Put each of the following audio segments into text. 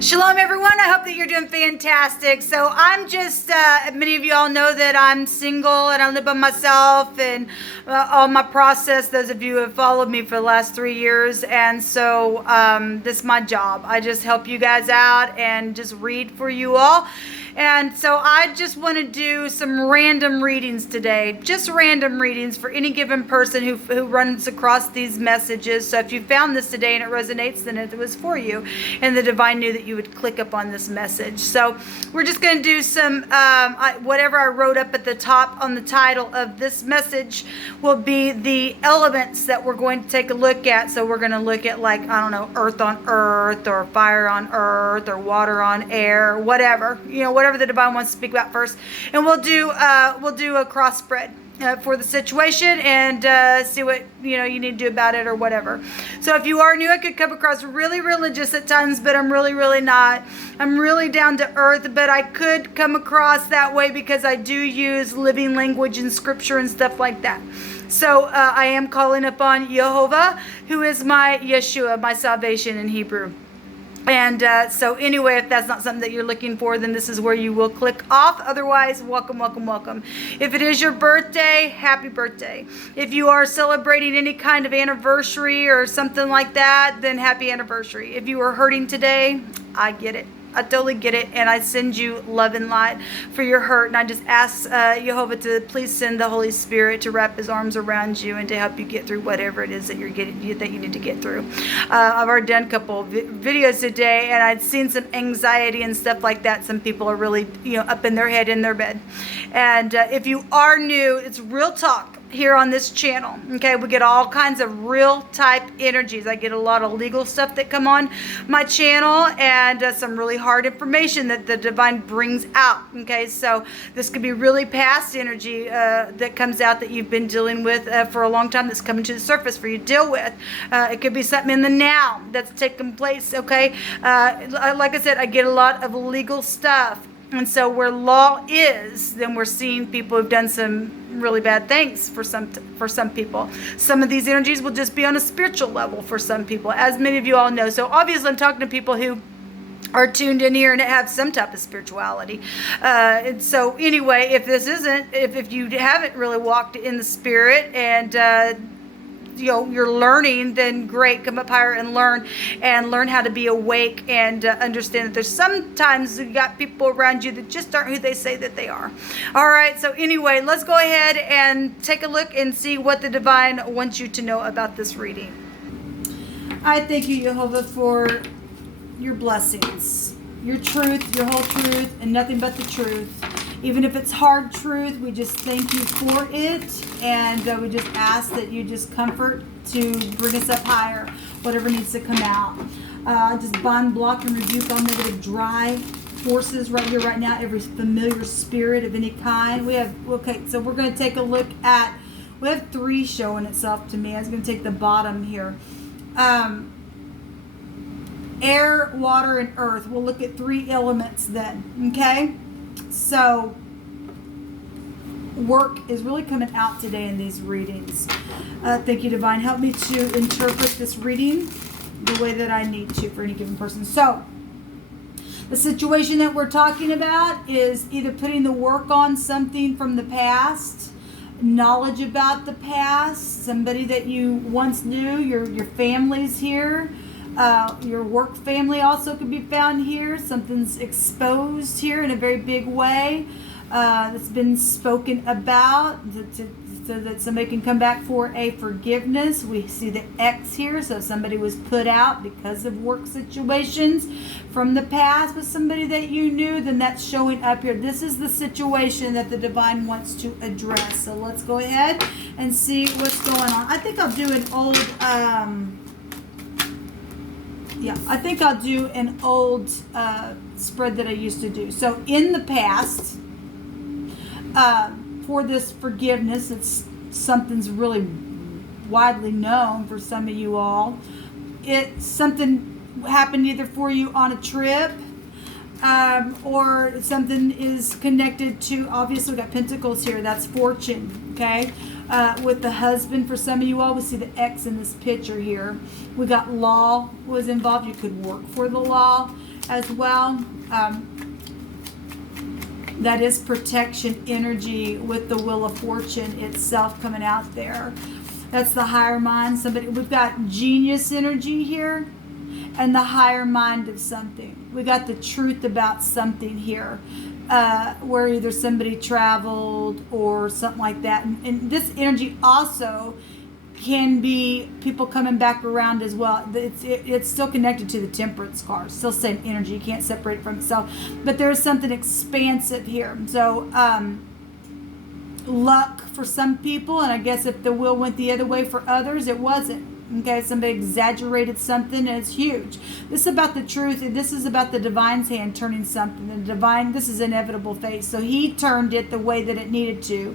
Shalom, everyone. I hope that you're doing fantastic. So I'm just, many of you all know that I'm single and I live by myself and all my process. Those of you who have followed me for the last 3 years. And so this is my job. I just help you guys out and just read for you all. And so I just want to do some random readings today. Just random readings for any given person who runs across these messages. So if you found this today and it resonates, then it was for you. And the divine knew that you would click up on this message. So we're just going to do some, whatever I wrote up at the top on the title of this message will be the elements that we're going to take a look at. So we're going to look at, like, I don't know, earth on earth, or fire on earth, or water on air, whatever, whatever the divine wants to speak about first. And we'll do a cross spread for the situation and see what you need to do about it or whatever. So if you are new, I could come across really religious at times, but I'm really not. I'm really down to earth, but I could come across that way because I do use living language and scripture and stuff like that. So I am calling upon Jehovah, who is my Yeshua, my salvation in Hebrew. And so anyway, if that's not something that you're looking for, then this is where you will click off. Otherwise, welcome, welcome, welcome. If it is your birthday, happy birthday. If you are celebrating any kind of anniversary or something like that, then happy anniversary. If you are hurting today, I get it. I totally get it, and I send you love and light for your hurt. And I just ask Jehovah to please send the Holy Spirit to wrap His arms around you and to help you get through whatever it is that that you need to get through. I've already done a couple of videos today, and I'd seen some anxiety and stuff like that. Some people are really, up in their head in their bed. And if you are new, it's real talk here on this channel. Okay, we get all kinds of real type energies. I get a lot of legal stuff that come on my channel, and some really hard information that the divine brings out. Okay, so this could be really past energy that comes out that you've been dealing with for a long time, that's coming to the surface for you to deal with. It could be something in the now that's taken place. Okay, like I said, I get a lot of legal stuff. And so where law is, then we're seeing people who've done some really bad things for some people. Some of these energies will just be on a spiritual level for some people, as many of you all know. So obviously I'm talking to people who are tuned in here and have some type of spirituality. And so anyway, if you haven't really walked in the spirit and you're learning, then great, come up higher and learn how to be awake and understand that there's sometimes you got people around you that just aren't who they say that they are. All right, so anyway, let's go ahead and take a look and see what the divine wants you to know about this reading. I thank you, Jehovah, for your blessings, your truth, your whole truth, and nothing but the truth. Even if it's hard truth, we just thank you for it, and we just ask that you just comfort to bring us up higher, whatever needs to come out. Just bind, block, and rebuke all negative dry forces right here, right now, every familiar spirit of any kind. So we're going to take a look at, we have 3 showing itself to me. I was going to take the bottom here. Air, water, and earth. We'll look at 3 elements then, okay? So work is really coming out today in these readings. Thank you, divine. Help me to interpret this reading the way that I need to for any given person. So the situation that we're talking about is either putting the work on something from the past, knowledge about the past, somebody that you once knew, your family's here. Your work family also could be found here. Something's exposed here in a very big way that's been spoken about so that somebody can come back for a forgiveness. We see the X here, so if somebody was put out because of work situations from the past with somebody that you knew, then that's showing up here. This is the situation that the divine wants to address. So let's go ahead and see what's going on. I think I'll do an old spread that I used to do. So in the past, for this forgiveness, something's really widely known for some of you all. Something happened either for you on a trip, or something is connected to, obviously we got pentacles here, that's fortune, okay? With the husband, for some of you all, we see the X in this picture here. We got law was involved. You could work for the law. as well. That is protection energy with the Wheel of Fortune itself coming out there. That's the higher mind. Somebody, we've got genius energy here and the higher mind of something. We got the truth about something here, where either somebody traveled or something like that. And this energy also can be people coming back around as well. It's still connected to the Temperance card. Still same energy. You can't separate it from itself. But there's something expansive here. So luck for some people, and I guess if the wheel went the other way for others, it wasn't. Okay, somebody exaggerated something and it's huge. This is about the truth, and this is about the divine's hand turning something. The divine, this is inevitable fate. So he turned it the way that it needed to.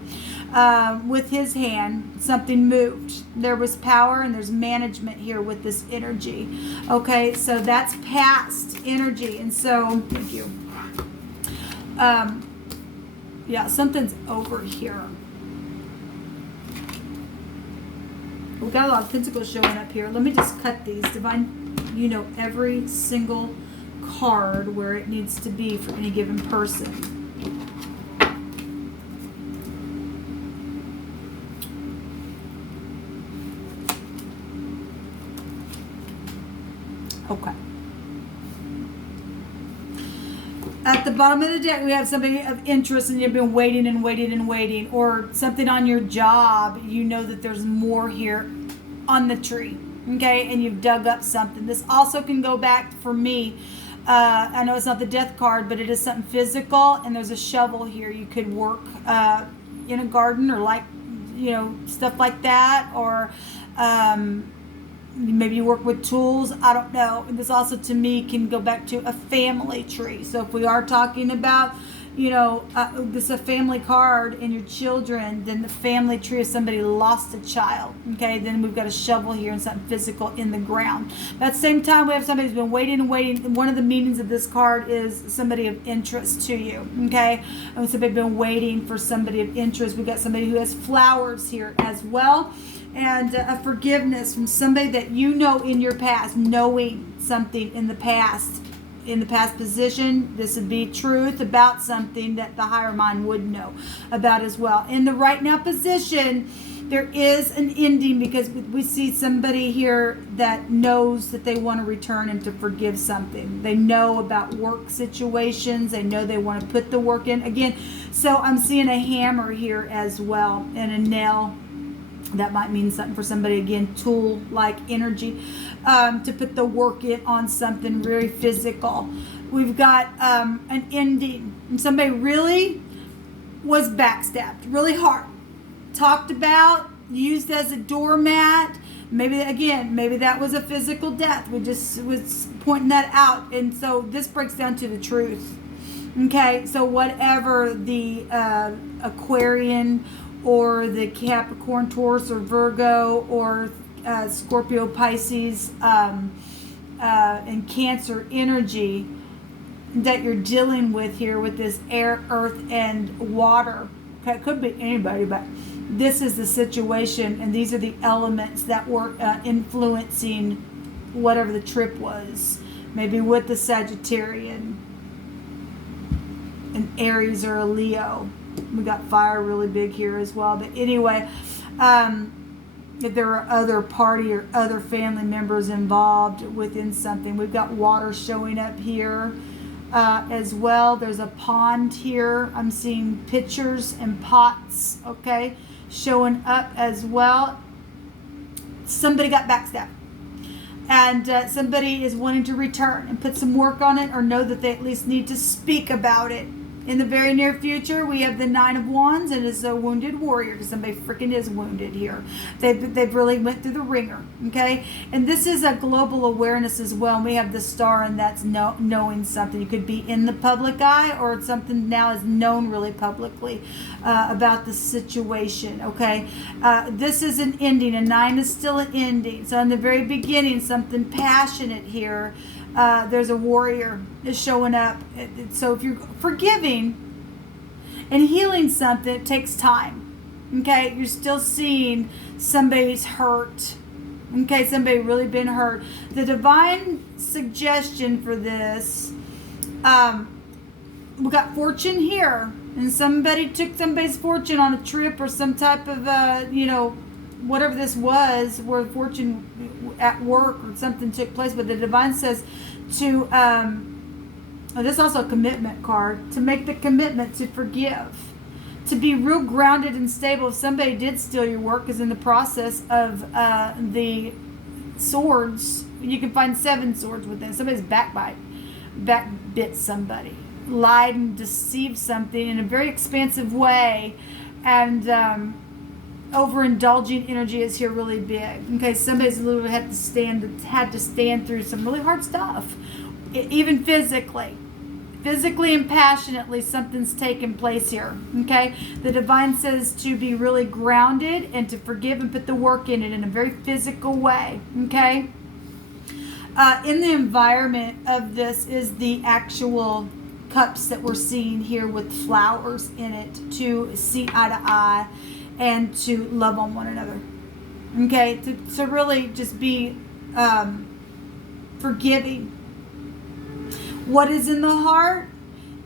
With his hand, something moved. There was power and there's management here with this energy. Okay, so that's past energy. And so, thank you. Yeah, something's over here. We've got a lot of pentacles showing up here. Let me just cut these. Divine, you know every single card where it needs to be for any given person. Okay. At the bottom of the deck, we have somebody of interest and you've been waiting and waiting and waiting, or something on your job. You know that there's more here on the tree, okay, and you've dug up something. This also can go back for me. I know it's not the death card, but it is something physical, and there's a shovel here. You could work in a garden or like, you know, stuff like that, or maybe you work with tools. I don't know. And this also to me can go back to a family tree. So if we are talking about, you know, this is a family card and your children, then the family tree is somebody lost a child. Okay, then we've got a shovel here and something physical in the ground. But at the same time, we have somebody who's been waiting and waiting. And one of the meanings of this card is somebody of interest to you. Okay, and somebody been waiting for somebody of interest. We've got somebody who has flowers here as well. And a forgiveness from somebody that you know in your past, knowing something in the past position. This would be truth about something that the higher mind would know about as well. In the right now position, there is an ending because we see somebody here that knows that they want to return and to forgive something. They know about work situations. They know they want to put the work in. Again, so I'm seeing a hammer here as well and a nail. That might mean something for somebody, again, tool-like energy, to put the work in on something very physical. We've got an ending. And somebody really was backstabbed, really hard. Talked about, used as a doormat. Maybe, again, maybe that was a physical death. We just was pointing that out. And so this breaks down to the truth. Okay, so whatever the Aquarian or the Capricorn, Taurus, or Virgo, or Scorpio, Pisces, and Cancer energy that you're dealing with here with this air, earth, and water. Okay, it could be anybody, but this is the situation, and these are the elements that were influencing whatever the trip was. Maybe with the Sagittarian, an Aries, or a Leo. We got fire really big here as well. But anyway, if there were other party or other family members involved within something. We've got water showing up here as well. There's a pond here. I'm seeing pitchers and pots, okay, showing up as well. Somebody got backstabbed. And somebody is wanting to return and put some work on it, or know that they at least need to speak about it. In the very near future, we have the Nine of Wands, and it's a wounded warrior, because somebody freaking is wounded here. They've really went through the ringer, okay? And this is a global awareness as well. And we have the Star, and that's knowing something. You could be in the public eye, or something now is known really publicly about the situation, okay? This is an ending. A 9 is still an ending. So in the very beginning, something passionate here. There's a warrior is showing up. So if you're forgiving and healing something, it takes time. Okay, you're still seeing somebody's hurt. Okay, somebody really been hurt. The divine suggestion for this We got fortune here, and somebody took somebody's fortune on a trip or some type of, whatever this was, where fortune at work or something took place. But the divine says to, this is also a commitment card, to make the commitment to forgive, to be real grounded and stable. If somebody did steal your work, is in the process of the swords. You can find 7 swords within. Somebody's backbit somebody, lied and deceived something in a very expansive way, and overindulging energy is here really big. Okay, somebody's literally had to stand through some really hard stuff, even physically and passionately. Something's taken place here. Okay, the divine says to be really grounded and to forgive and put the work in it in a very physical way. Okay, in the environment of this is the actual cups that we're seeing here with flowers in it, to see eye to eye and to love on one another. Okay, to really just be forgiving. What is in the heart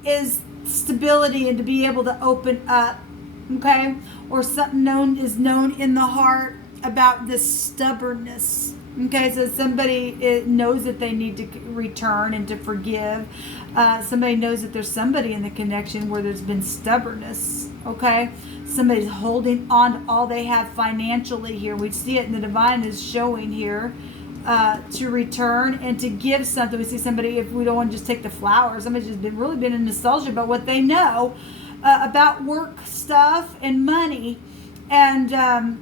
is stability and to be able to open up. Okay, or something is known in the heart about this stubbornness. Okay, so somebody knows that they need to return and to forgive. Somebody knows that there's somebody in the connection where there's been stubbornness. Okay, somebody's holding on to all they have financially here. We see it, and the divine is showing here to return and to give something. We see somebody, if we don't want to just take the flowers, somebody's just really been in nostalgia about what they know about work stuff and money. And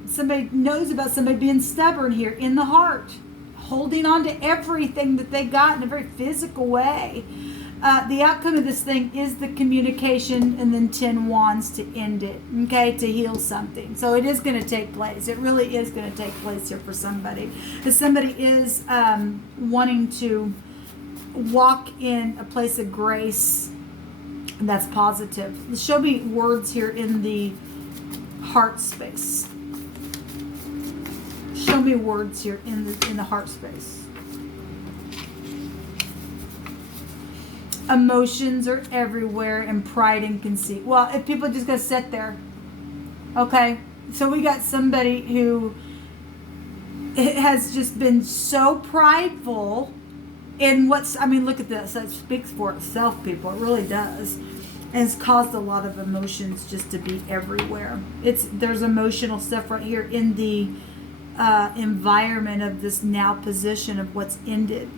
somebody knows about somebody being stubborn here in the heart, holding on to everything that they got in a very physical way. The outcome of this thing is the communication, and then 10 wands to end it, okay, to heal something. So it is going to take place. It really is going to take place here for somebody. If somebody is wanting to walk in a place of grace, and that's positive. Show me words here in the heart space. Show me words here in the heart space. Emotions are everywhere, and pride and conceit. Well, if people just gonna sit there, okay. So we got somebody who has just been so prideful in look at this. That speaks for itself, people. It really does. And it's caused a lot of emotions just to be everywhere. There's emotional stuff right here in the environment of this now position of what's ended.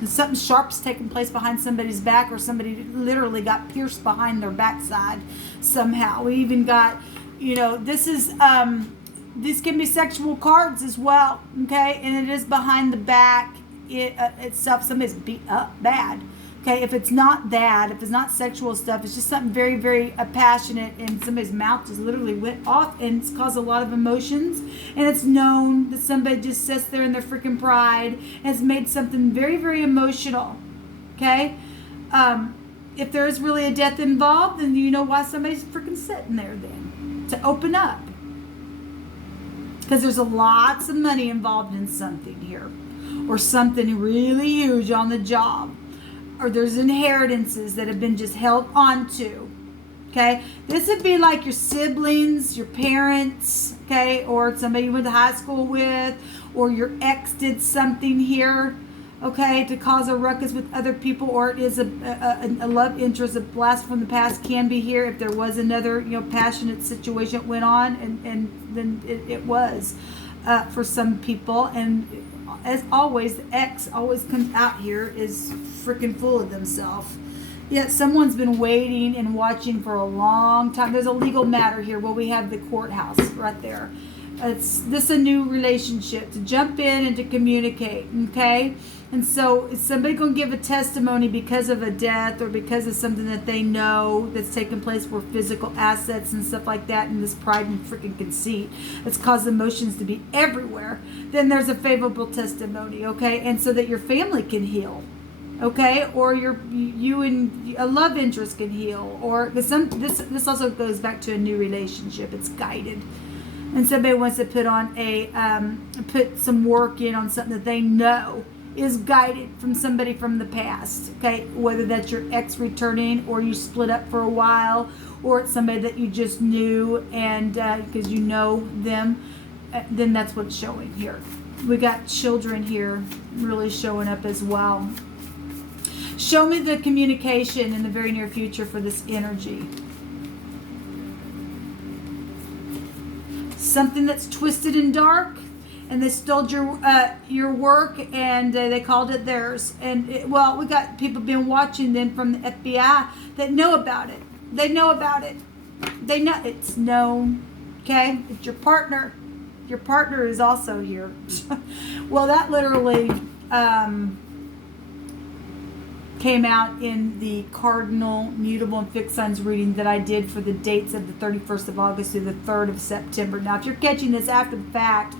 And something sharp's taking place behind somebody's back, or somebody literally got pierced behind their backside somehow. We even got, these can be sexual cards as well, okay? And it is behind the back itself. Somebody's beat up bad. Okay, if it's not that, if it's not sexual stuff, it's just something very, very passionate, and somebody's mouth just literally went off, and it's caused a lot of emotions. And it's known that somebody just sits there in their freaking pride and has made something very, very emotional. Okay, if there is really a death involved, then you know why somebody's freaking sitting there then, to open up. Because there's lots of money involved in something here, or something really huge on the job. Or there's inheritances that have been just held onto. Okay, this would be like your siblings, your parents, okay, or somebody you went to high school with, or your ex did something here, okay, to cause a ruckus with other people, or it is a love interest, a blast from the past can be here if there was another passionate situation that went on, and then it was for some people. And as always, the ex always comes out here is freaking full of themselves. Yet someone's been waiting and watching for a long time. There's a legal matter here. Well, we have the courthouse right there. This a new relationship to jump in and to communicate, okay? And so is somebody going to give a testimony because of a death or because of something that they know that's taken place for physical assets and stuff like that, and this pride and freaking conceit that's caused emotions to be everywhere? Then there's a favorable testimony, okay? And so that your family can heal, okay? Or you and a love interest can heal, or this also goes back to a new relationship. It's guided. And somebody wants to put some work in on something that they know is guided from somebody from the past, okay? Whether that's your ex returning, or you split up for a while, or it's somebody that you just knew and because you know them, then that's what's showing here. We got children here really showing up as well. Show me the communication in the very near future for this energy. Something that's twisted and dark, and they stole your work, and they called it theirs. And well, we got people been watching then from the FBI that know about it. They know about it. They know it's known. Okay, it's your partner. Your partner is also here. Well, that literally came out in the cardinal, mutable, and fixed signs reading that I did for the dates of the 31st of August through the 3rd of September. Now, if you're catching this after the fact,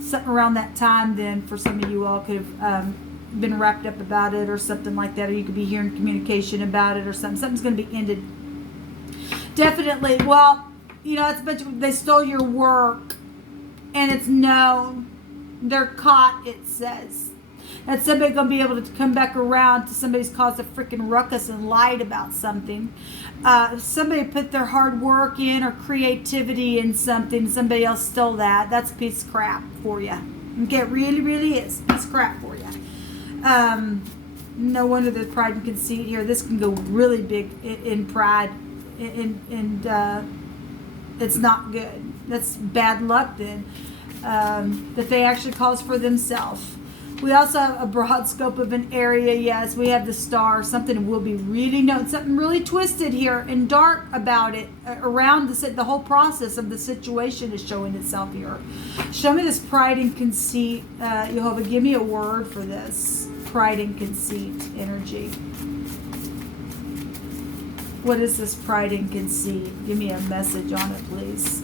something around that time, then for some of you all could have been wrapped up about it or something like that, or you could be hearing communication about it or something. Something's going to be ended. Definitely. Well, you know, it's a bunch of, they stole your work, and it's known. They're caught, it says. That somebody's going to be able to come back around to somebody's caused a freaking ruckus and lied about something. Somebody put their hard work in or creativity in something. Somebody else stole that. That's a piece of crap for you. Okay, it really, really is a piece of crap for you. No wonder there's pride and conceit here. This can go really big in pride. And it's not good. That's bad luck then. That they actually cause for themselves. We also have a broad scope of an area. Yes, we have the star. Something will be really known. Something really twisted here and dark about it. Around the whole process of the situation is showing itself here. Show me this pride and conceit. Jehovah, give me a word for this. Pride and conceit energy. What is this pride and conceit? Give me a message on it, please.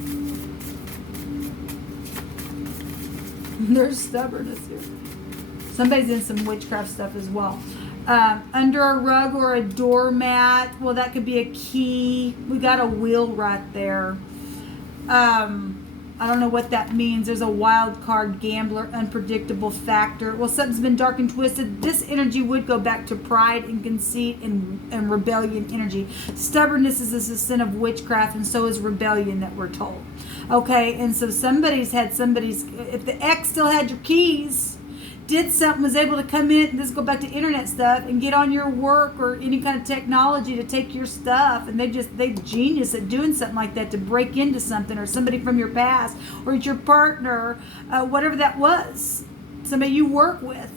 There's stubbornness here. Somebody's in some witchcraft stuff as well. Under a rug or a doormat. Well, that could be a key. We got a wheel right there. I don't know what that means. There's a wild card, gambler, unpredictable factor. Well, something's been dark and twisted. This energy would go back to pride and conceit and rebellion energy. Stubbornness is a sin of witchcraft, and so is rebellion, that we're told. Okay, and so if the ex still had your keys, did something, was able to come in, and this go back to internet stuff, and get on your work or any kind of technology to take your stuff, and they genius at doing something like that to break into something, or somebody from your past, or it's your partner, whatever that was, somebody you work with.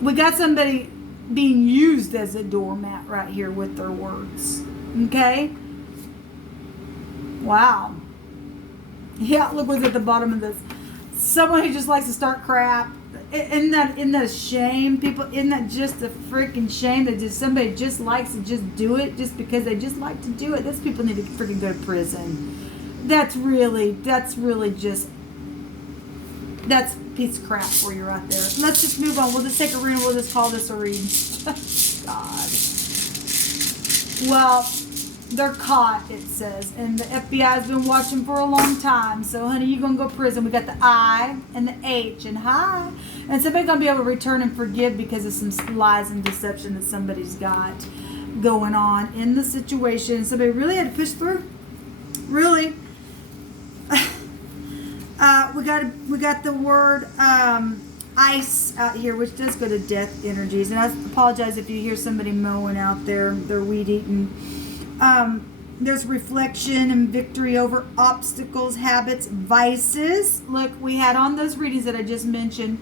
We got somebody being used as a doormat right here with their words. Okay? Wow. Yeah, look what's at the bottom of this. Someone who just likes to start crap. Isn't that a shame? People, isn't that just a freaking shame that somebody just likes to just do it just because they just like to do it? Those people need to freaking go to prison. That's a piece of crap for you right there. Let's just move on. We'll just take a reading. We'll just call this a reading. God. Well, they're caught, it says, and the FBI has been watching for a long time. So, honey, you're going to go to prison. We got the I and the H and hi. And somebody's going to be able to return and forgive because of some lies and deception that somebody's got going on in the situation. Somebody really had to push through. Really. We got the word ice out here, which does go to death energies. And I apologize if you hear somebody mowing out there. They're weed eating. There's reflection and victory over obstacles, habits, vices. Look, we had on those readings that I just mentioned,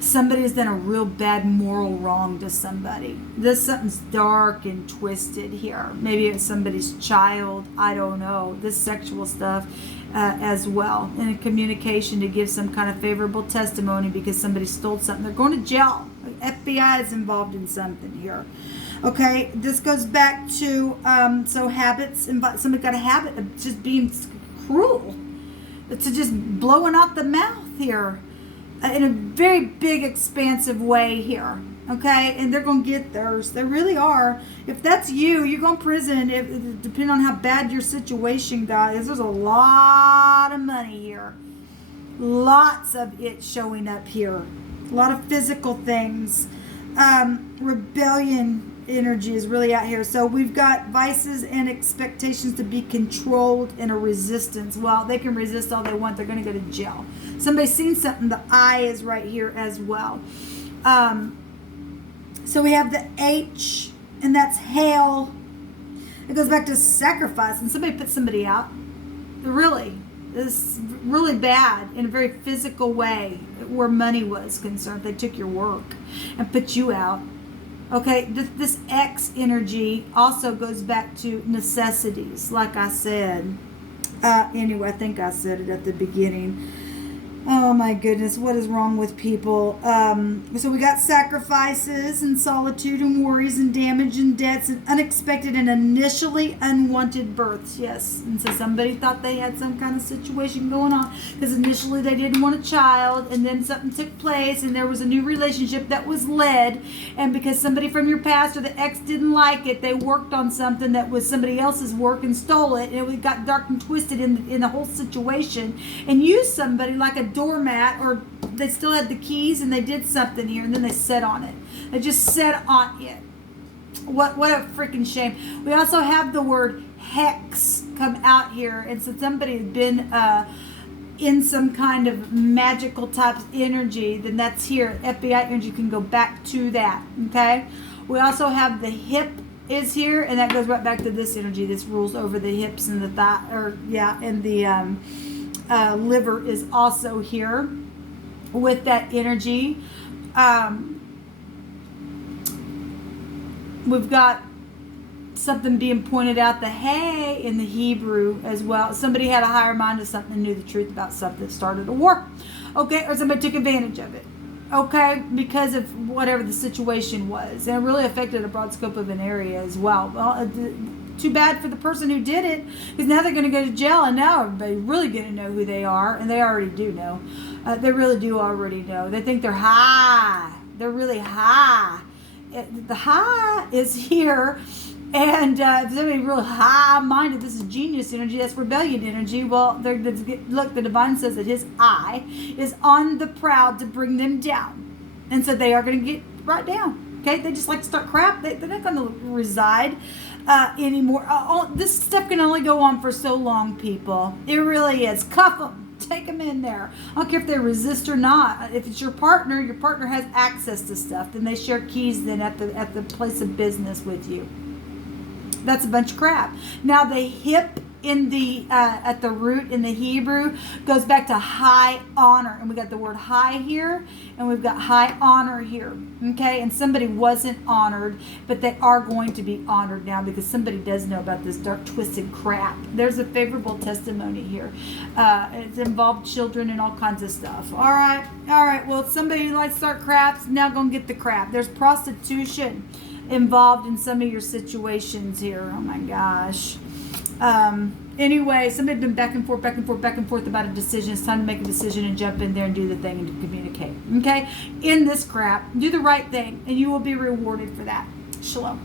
somebody has done a real bad moral wrong to somebody. Something's dark and twisted here. Maybe it's somebody's child. I don't know. This sexual stuff as well. And a communication to give some kind of favorable testimony because somebody stole something. They're going to jail. FBI is involved in something here. Okay, this goes back to so habits. Somebody got a habit of just being cruel, to just blowing out the mouth here in a very big, expansive way here. Okay, and they're going to get theirs. They really are. If that's you, you're going to prison. Depending on how bad your situation, guys. There's a lot of money here. Lots of it showing up here. A lot of physical things. Rebellion energy is really out here. So we've got vices and expectations to be controlled and a resistance. Well, they can resist all they want. They're going to go to jail. Somebody's seen something. The eye is right here as well. So we have the H, and that's hail. It goes back to sacrifice, and somebody put somebody out. Really, it's really bad in a very physical way where money was concerned. They took your work and put you out. Okay, this X energy also goes back to necessities, like I said. Anyway, I think I said it at the beginning. Oh my goodness, what is wrong with people? So we got sacrifices and solitude and worries and damage and debts and unexpected and initially unwanted births. Yes, and so somebody thought they had some kind of situation going on because initially they didn't want a child, and then something took place and there was a new relationship that was led, and because somebody from your past or the ex didn't like it, they worked on something that was somebody else's work and stole it, and it got dark and twisted in the whole situation and used somebody like a doormat, or they still had the keys and they did something here and then they sat on it. They just sat on it. What a freaking shame. We also have the word hex come out here, and so somebody has been in some kind of magical type of energy, then that's here. FBI energy can go back to that. Okay. We also have the hip is here, and that goes right back to this energy. This rules over the hips and the thigh, and the liver is also here with that energy. We've got something being pointed out, the hey in the Hebrew as well. Somebody had a higher mind of something, knew the truth about something that started a war. Okay, or somebody took advantage of it. Okay, because of whatever the situation was. And it really affected a broad scope of an area as well. Well, too bad for the person who did it, because now they're going to go to jail, and now everybody's really going to know who they are, and they already do know. They really do already know. They think they're high. They're really high. The high is here, and if somebody real high-minded, this is genius energy, that's rebellion energy. Well, look, the divine says that his eye is on the proud to bring them down, and so they are going to get right down. Okay, they just like to start crap. They're not going to reside anymore. This stuff can only go on for so long, people. It really is. Cuff them. Take them in there. I don't care if they resist or not. If it's your partner has access to stuff. Then they share keys then at the place of business with you. That's a bunch of crap. Now the hip in the at the root in the Hebrew goes back to high honor, and we got the word high here, and we've got high honor here. Okay, and somebody wasn't honored, but they are going to be honored now because somebody does know about this dark twisted crap. There's a favorable testimony here. It's involved children and all kinds of stuff. All right. Well, somebody likes to start craps, now gonna get the crap. There's prostitution involved in some of your situations here. Oh my gosh. Anyway, somebody's been back and forth about a decision. It's time to make a decision and jump in there and do the thing and communicate. Okay? In this crap, do the right thing and you will be rewarded for that. Shalom.